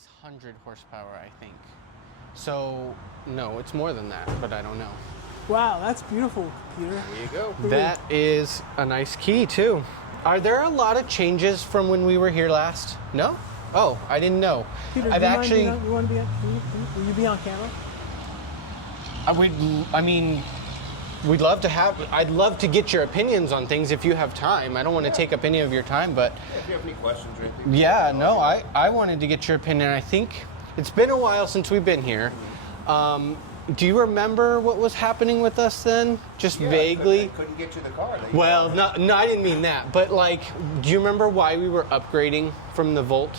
600 horsepower, I think. So, no, it's more than that, but I don't know. Wow, that's beautiful, Peter. There you go. That is a nice key, too. Are there a lot of changes from when we were here last? No? Oh, I didn't know. Peter, I've actually... you want to be on, will you be on camera? We'd love to have... I'd love to get your opinions on things if you have time. I don't want to take up any of your time, but... Yeah, if you have any questions or anything. Yeah, no, I wanted to get your opinion. I think it's been a while since we've been here. Do you remember what was happening with us then? Just vaguely? I couldn't get you the car. Well, no, I didn't mean that. But, like, do you remember why we were upgrading from the Volt?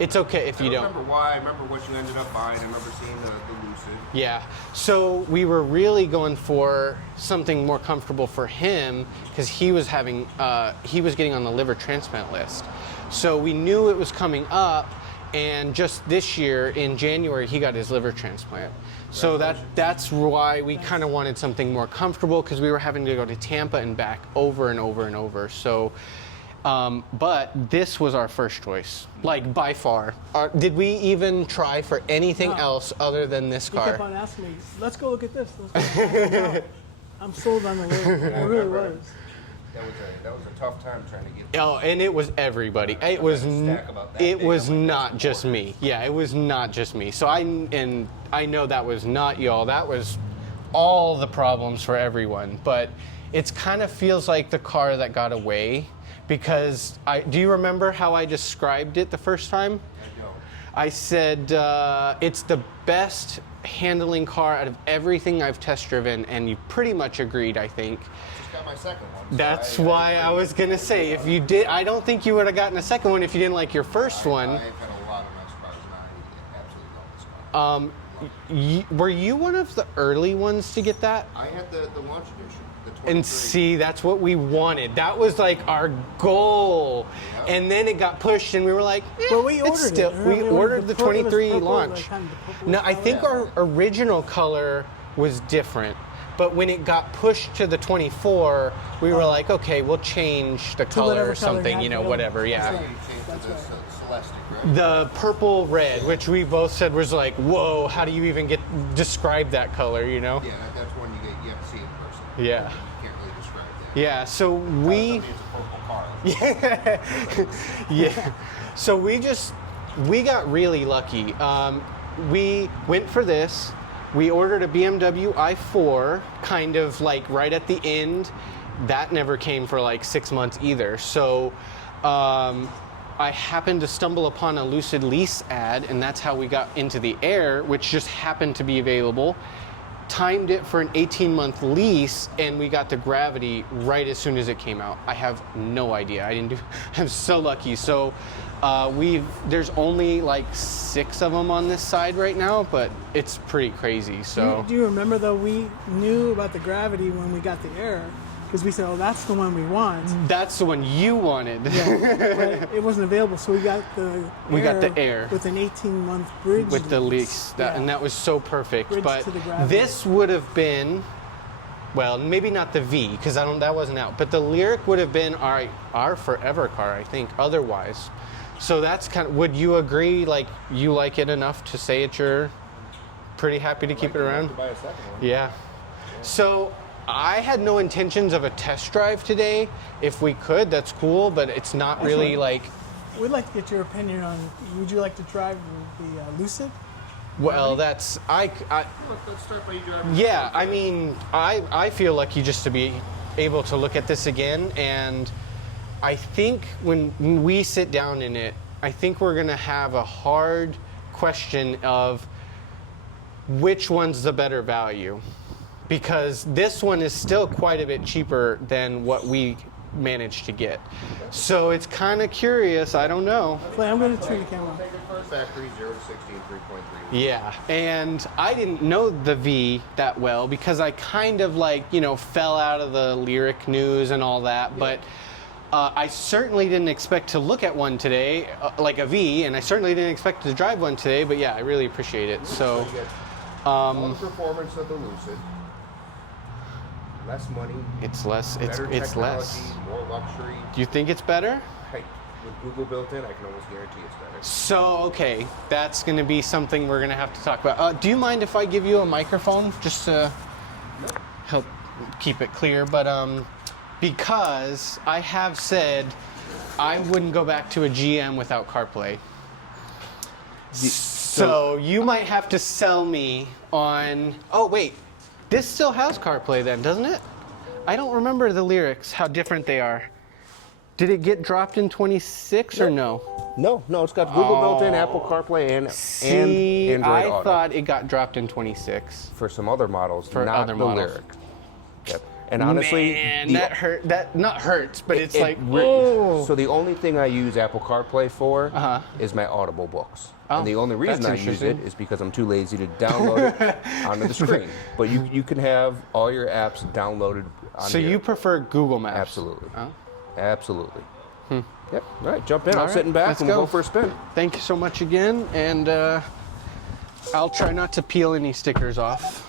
It's okay if you don't. I remember why. I remember what you ended up buying. I remember seeing the Lucid. Yeah. So we were really going for something more comfortable for him because he was getting on the liver transplant list. So we knew it was coming up, and just this year in January he got his liver transplant. So that's why we kind of wanted something more comfortable because we were having to go to Tampa and back over and over and over. So. But this was our first choice, like by far. Did we even try for anything else other than this car? He kept on asking me, let's go look at this. I'm sold on the Lyriq. I really was. That was a tough time trying to get. Oh, and it was everybody. It was not just me. Yeah, it was not just me. So I know that was not y'all. That was all the problems for everyone. But it kind of feels like the car that got away. Because do you remember how I described it the first time? I don't. I said it's the best handling car out of everything I've test driven, and you pretty much agreed, I think. I just got my second one. So That's why I was gonna say if you did, I don't think you would have gotten a second one if you didn't like your first one. I've had a lot of nice cars, and I absolutely love this car. Were you one of the early ones to get that? I had the launch edition. And see, that's what we wanted. That was like our goal. Yeah. And then it got pushed, and we were like, well, we ordered it. We ordered the 23 launch. Like No, I think our original color was different. But when it got pushed to the 24, we were like, okay, we'll change the color or something, whatever, yeah. That's right. Celestic, right? The purple red, which we both said was like, whoa, how do you even describe that color, Yeah, that's one you have to see in person. Yeah. You can't really describe that. Yeah, so we... It's a purple car. Yeah. So we got really lucky. We went for this. We ordered a BMW i4, kind of like right at the end. That never came for like 6 months either. So I happened to stumble upon a Lucid lease ad, and that's how we got into the Air, which just happened to be available. Timed it for an 18-month lease, and we got the Gravity right as soon as it came out. I have no idea. I'm so lucky. So there's only like 6 of them on this side right now, but it's pretty crazy. So do you remember though, we knew about the Gravity when we got the Air, because we said, oh, that's the one we want. That's the one you wanted. Yeah, but it wasn't available, so we got the Air with an 18-month bridge with the lease. And that was so perfect. Bridge but to the Gravity. This would have been, well, maybe not the V, because that wasn't out, but the Lyriq would have been our forever car, I think, otherwise. So that's kind of, would you agree, like, you like it enough to say you're pretty happy to keep it around? To buy a second one. Yeah. So I had no intentions of a test drive today. If we could, that's cool, but it's not really like... We'd like to get your opinion on, would you like to drive the Lucid? Well, let's start by you driving. Yeah, I mean, I feel lucky just to be able to look at this again, and I think when we sit down in it, I think we're going to have a hard question of which one's the better value. Because this one is still quite a bit cheaper than what we managed to get. So it's kind of curious, I don't know. Wait, I'm going to turn the camera. Factory 0 to 60 3.3. Yeah, and I didn't know the V that well because I kind of fell out of the Lyriq news and all that, but I certainly didn't expect to look at one today, like a V, and I certainly didn't expect to drive one today, but yeah, I really appreciate it. So you get more performance of the Lucid. Less money. It's less. Better It's technology, less. more luxury. Do you think it's better? with Google built in, I can almost guarantee it's better. So, okay, that's going to be something we're going to have to talk about. Do you mind if I give you a microphone just to help keep it clear? But because I have said I wouldn't go back to a GM without CarPlay. So you might have to sell me on... Oh, wait. This still has CarPlay then, doesn't it? I don't remember the lyrics, how different they are. Did it get dropped in 26 or no? No, it's got Google built in, Apple CarPlay, and Android Auto. I thought it got dropped in 26. For some other models, For not other the models. Lyriq. Yep. And honestly, Man, that hurt. That not hurts, but it's like, oh. So the only thing I use Apple CarPlay for is my Audible books. Oh, And the only reason that's I use it interesting. is because I'm too lazy to download it onto the screen. But you can have all your apps downloaded on So here. you prefer Google Maps? Absolutely. Oh. Absolutely. Yep. All right, jump in. All I'll right, sit in back let's and we'll go. go for a spin. Thank you so much again, and I'll try not to peel any stickers off.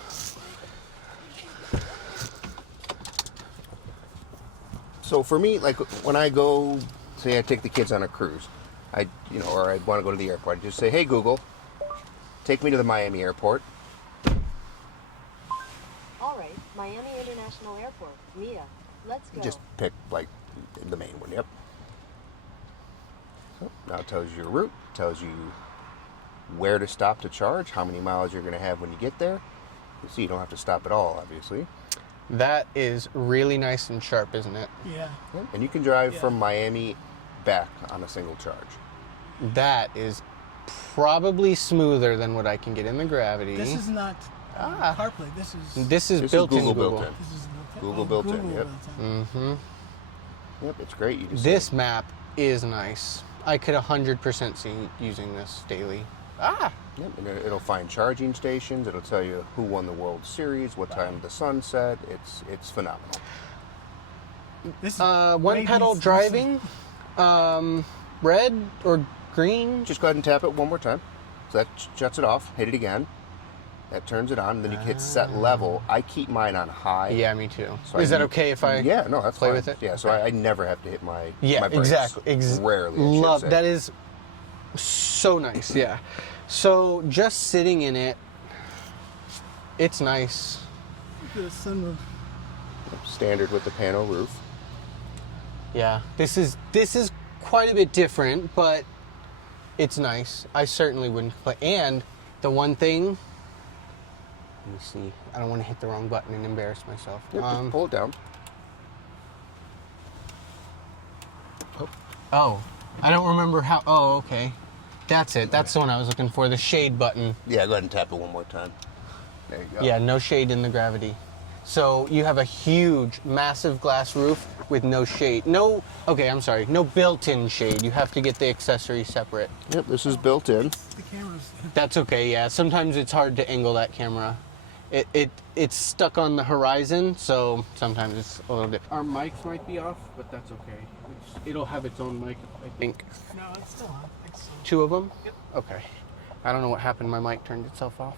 So for me, like when I go, say I take the kids on a cruise, or I want to go to the airport, I just say, "Hey Google, take me to the Miami airport." All right, Miami International Airport. Mia, let's go. Just pick like the main one. Yep. So now it tells you your route, tells you where to stop to charge, how many miles you're going to have when you get there. You see, you don't have to stop at all, obviously. That is really nice and sharp, isn't it? Yeah. Yep. And you can drive from Miami back on a single charge. That is probably smoother than what I can get in the Gravity. This is not CarPlay. This is This is This built is in Google Google. built in. This is built in. Google built in, Google yep. built in. Mm-hmm. Yep, it's great. You just This map is nice. I could 100% see using this daily. Yep, and it'll find charging stations. It'll tell you who won the World Series, what time the sun set. It's phenomenal. This One way pedal beats- driving, red or green. Just go ahead and tap it one more time. So that shuts it off. Hit it again. That turns it on. And then you hit set level. I keep mine on high. Yeah, me too. So Is I that need- okay if I? Yeah, no, that's play fine. with it? Yeah, so I never have to hit my Yeah, my brakes. exactly. Rarely. I should Love say. that is so nice. Yeah. So just sitting in it, it's nice. The sunroof. Standard with the panel roof. Yeah. This is quite a bit different, but it's nice. I certainly wouldn't complain. And the one thing. Let me see. I don't want to hit the wrong button and embarrass myself. Yep, just pull it down. Oh, I don't remember how. Oh, okay. That's it. That's the one I was looking for. The shade button. Yeah, go ahead and tap it one more time. There you go. Yeah, no shade in the Gravity. So you have a huge, massive glass roof with no shade. No, okay, I'm sorry. No built-in shade. You have to get the accessory separate. Yep, this is built in. The cameras. That's okay, yeah. Sometimes it's hard to angle that camera. It's stuck on the horizon, so sometimes it's a little different. Our mics might be off, but that's okay. It'll have its own mic, I think. No, it's still on. It's still on. Two of them? Yep. Okay. I don't know what happened. My mic turned itself off.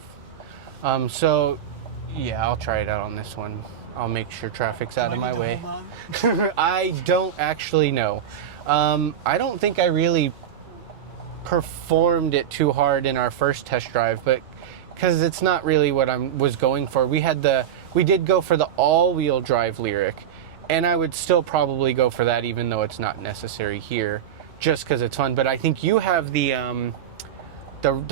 So, yeah, I'll try it out on this one. I'll make sure traffic's out of my way. Hold on. I don't actually know. I don't think I really performed it too hard in our first test drive, but because it's not really what I was going for. We did go for the all-wheel drive Lyriq, and I would still probably go for that, even though it's not necessary here, just because it's fun. But I think you have the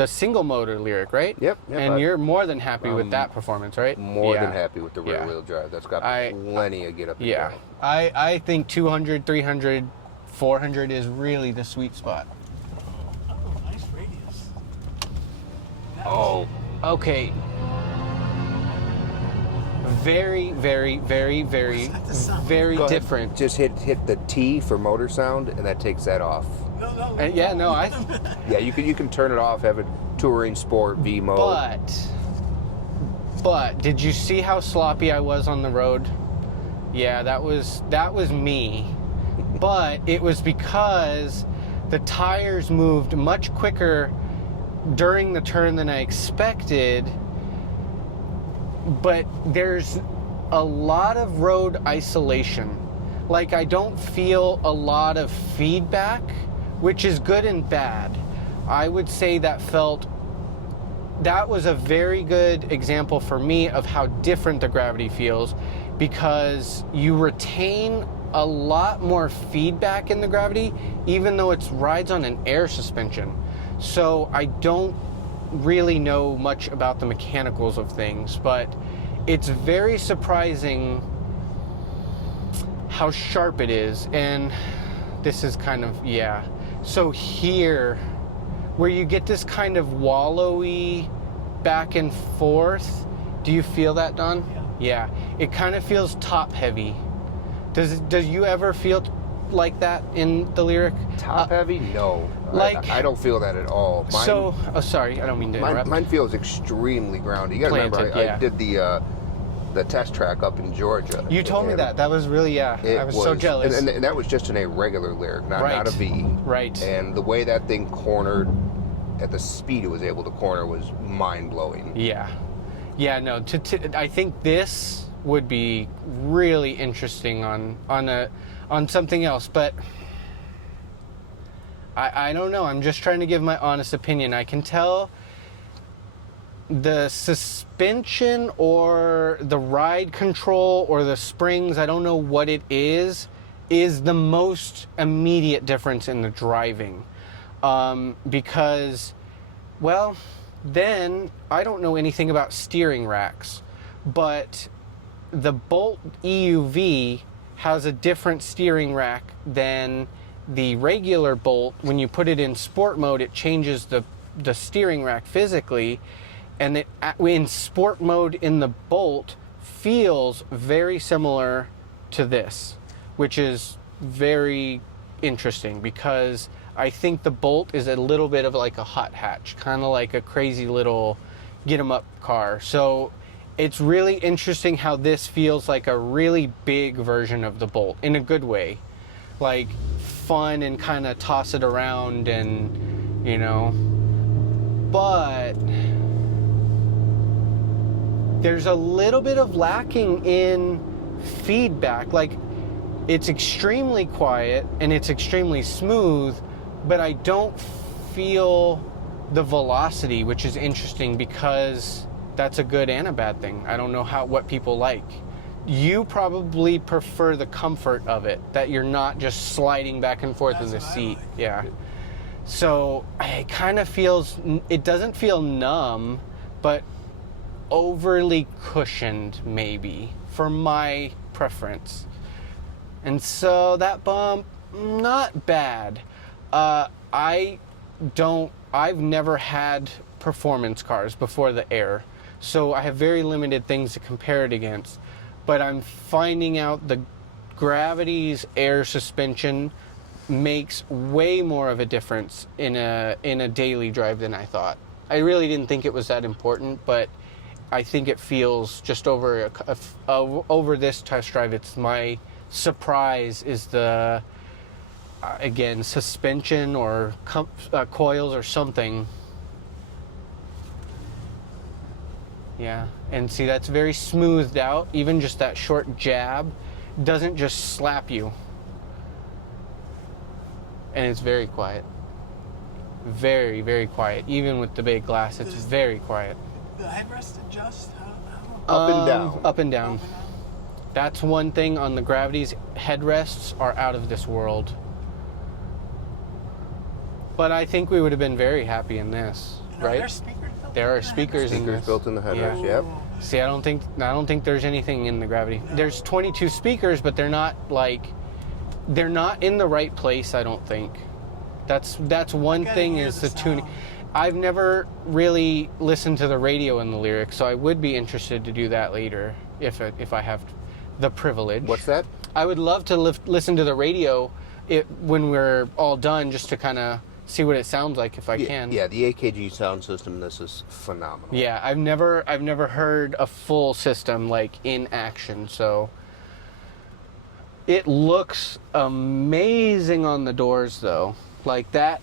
single motor Lyriq, right? Yep, And you're more than happy with that performance, right? More Yeah. than happy with the rear Yeah. wheel drive. That's got I- plenty of get up and Yeah, down. I think 200, 300, 400 is really the sweet spot. Oh, nice radius. Oh, okay. Very, very, very, very, that the sound? very Go ahead, different. Just hit the T for motor sound, and that takes that off. No. Yeah, no, Yeah, you can turn it off, have it touring sport V mode. but did you see how sloppy I was on the road? Yeah, that was me. But it was because the tires moved much quicker during the turn than I expected. But there's a lot of road isolation. Like, I don't feel a lot of feedback which is good and bad. I would say that was a very good example for me of how different the Gravity feels, because you retain a lot more feedback in the Gravity, even though it rides on an air suspension. So I don't really know much about the mechanicals of things, but it's very surprising how sharp it is. And this is kind of, yeah. So here, where you get this kind of wallowy back and forth, do you feel that, Don? Yeah. It kind of feels top heavy. Does you ever feel like that in the Lyriq? Top heavy? No. Like, I don't feel that at all. Mine, sorry, I don't mean to interrupt. Mine feels extremely grounded. You gotta remember, I did the test track up in Georgia. You told me that. That was really, I was so jealous. And that was just in a regular Lyriq, not a V. Right. And the way that thing cornered, at the speed it was able to corner, was mind-blowing. Yeah. Yeah, no, I think this would be really interesting on something else, but I don't know. I'm just trying to give my honest opinion. I can tell the suspension or the ride control or the springs, I don't know what it is the most immediate difference in the driving. Because, well, then I don't know anything about steering racks, but the Bolt EUV has a different steering rack than the regular Bolt. When you put it in sport mode, it changes the steering rack physically, and in sport mode in the Bolt feels very similar to this, which is very interesting, because I think the Bolt is a little bit of like a hot hatch, kind of like a crazy little get 'em up car. So it's really interesting how this feels like a really big version of the Bolt in a good way, like fun and kind of toss it around, and you know, but there's a little bit of lacking in feedback. Like, it's extremely quiet and it's extremely smooth, but I don't feel the velocity, which is interesting, because that's a good and a bad thing. I don't know what people like. You probably prefer the comfort of it, that you're not just sliding back and forth in the seat. Like. Yeah. So it kind of feels, it doesn't feel numb, but overly cushioned maybe, for my preference. And so that bump, not bad. I've never had performance cars before the Air, so I have very limited things to compare it against. But I'm finding out the Gravity's air suspension makes way more of a difference in a daily drive than I thought. I really didn't think it was that important, but I think it feels just over this test drive. It's my surprise is the again, suspension or coils or something. Yeah, and see, that's very smoothed out. Even just that short jab doesn't just slap you. And it's very quiet. Very, very quiet. Even with the big glass, it's very quiet. The headrest adjust? Up and down. Up and down. That's one thing on the Gravity's headrests are out of this world. But I think we would have been very happy in this, right? There are speakers in this. Built in the headrest, yep. See, I don't think there's anything in the Gravity. There's 22 speakers, but they're not in the right place, I don't think. That's one thing is the tuning. I've never really listened to the radio in the Lyriq, so I would be interested to do that later if I have the privilege. What's that? I would love to listen to the radio when we're all done, just to kind of see what it sounds like if I can. Yeah, the AKG sound system, this is phenomenal. Yeah, I've never heard a full system like in action, so it looks amazing on the doors though. Like that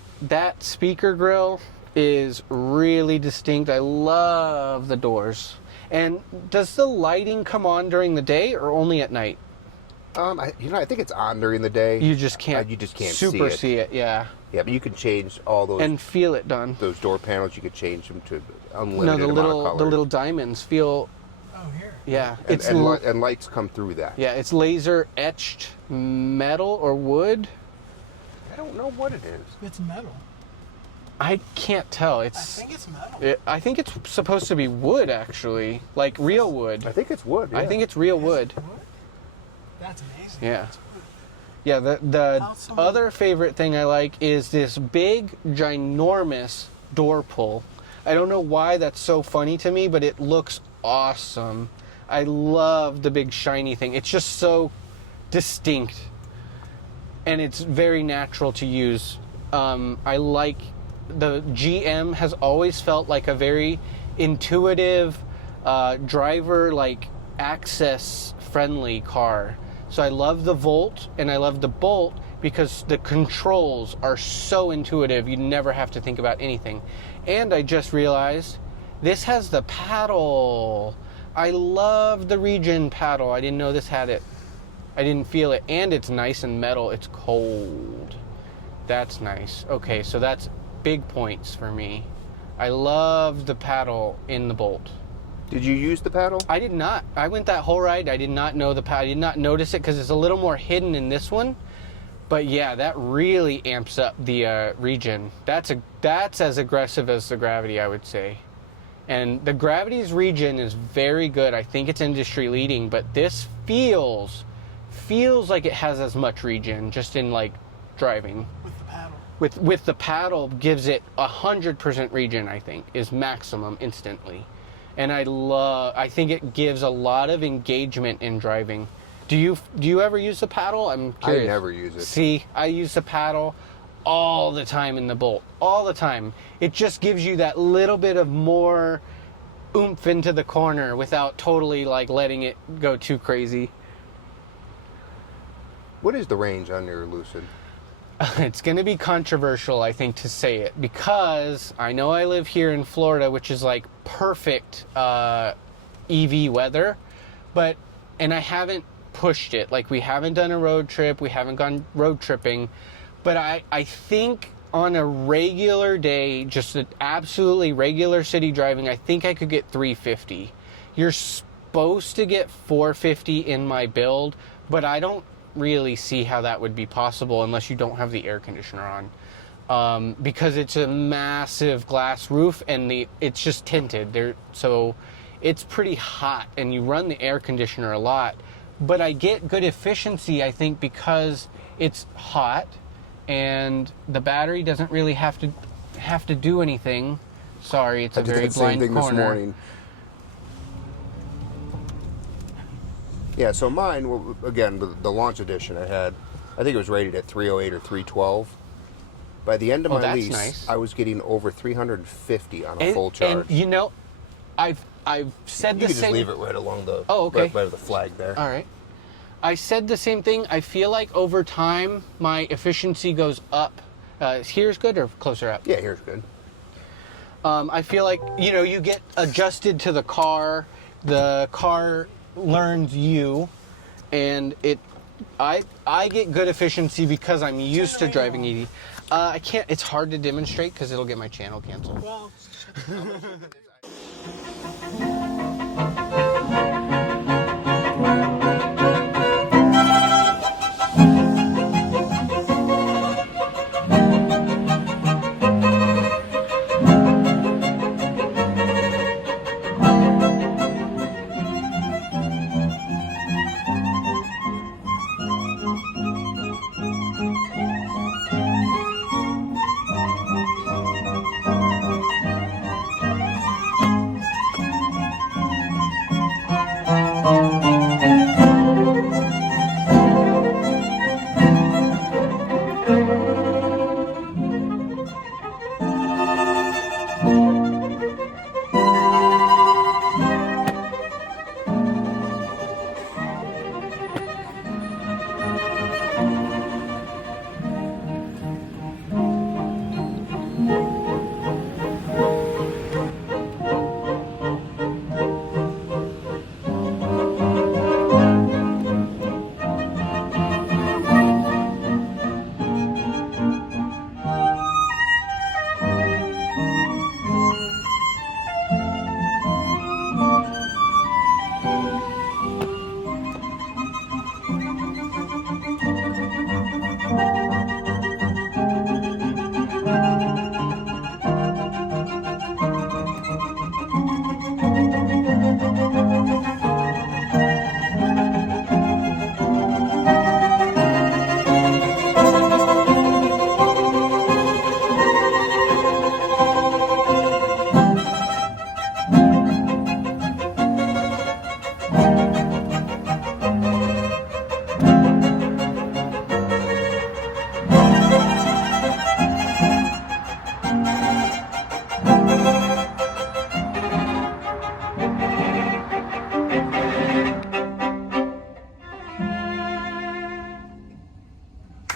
speaker grill is really distinct. I love the doors. And does the lighting come on during the day or only at night? I think it's on during the day. You just can't. You just can't super see it. Yeah. Yeah, but you can change all those And feel it done. those door panels. You could change them to No, unlimited the amount of colors. little diamonds feel. Oh, here. Yeah. And lights come through that. Yeah, it's laser etched metal or wood. I don't know what it is. It's metal. I can't tell. I think it's metal. I think it's supposed to be wood, actually, like real wood. I think it's wood. I think it's real wood. That's amazing. Yeah. That's wood. Yeah. The How's someone- other favorite thing I like is this big, ginormous door pull. I don't know why that's so funny to me, but it looks awesome. I love the big shiny thing. It's just so distinct, and it's very natural to use. I like the GM has always felt like a very intuitive driver, like access friendly car. So I love the Volt and I love the Bolt because the controls are so intuitive. You never have to think about anything. And I just realized this has the paddle. I love the Region paddle. I didn't know this had it. I didn't feel it. And it's nice and metal. It's cold. That's nice. Okay, so that's big points for me. I love the paddle in the Bolt. Did you use the paddle? I did not. I went that whole ride. I did not know the paddle. I did not notice it because it's a little more hidden in this one. But yeah, that really amps up the Region. That's as aggressive as the Gravity, I would say. And the Gravity's Region is very good. I think it's industry leading, but this feels like it has as much Region just in like driving. With the paddle. With the paddle gives it 100% Region, I think, is maximum instantly. And I think it gives a lot of engagement in driving. Do you ever use the paddle? I'm curious. I never use it. See, I use the paddle all the time in the Bolt. All the time. It just gives you that little bit of more oomph into the corner without totally like letting it go too crazy. What is the range on your Lucid? It's going to be controversial, I think, to say it, because I know I live here in Florida, which is like perfect EV weather, and I haven't pushed it. Like, we haven't done a road trip, we haven't gone road tripping, but I think on a regular day, just an absolutely regular city driving, I think I could get 350. You're supposed to get 450 in my build, but I don't really see how that would be possible unless you don't have the air conditioner on, because it's a massive glass roof and it's just tinted there, so it's pretty hot and you run the air conditioner a lot. But I get good efficiency, I think, because it's hot and the battery doesn't really have to do anything. Sorry, it's a very blind thing corner. This morning. Yeah, so mine, well, again, the launch edition I had, I think it was rated at 308 or 312. By the end of my lease, nice. I was getting over 350 on a full charge. And you know, I've said You the can same. just leave it right along the okay. right the flag there. All right. I said the same thing. I feel like over time my efficiency goes up. Here's good or closer up? Yeah, here's good. I feel like, you get adjusted to the car learns you, and I get good efficiency because I'm used to driving EV. I can't. It's hard to demonstrate because it'll get my channel canceled. Well.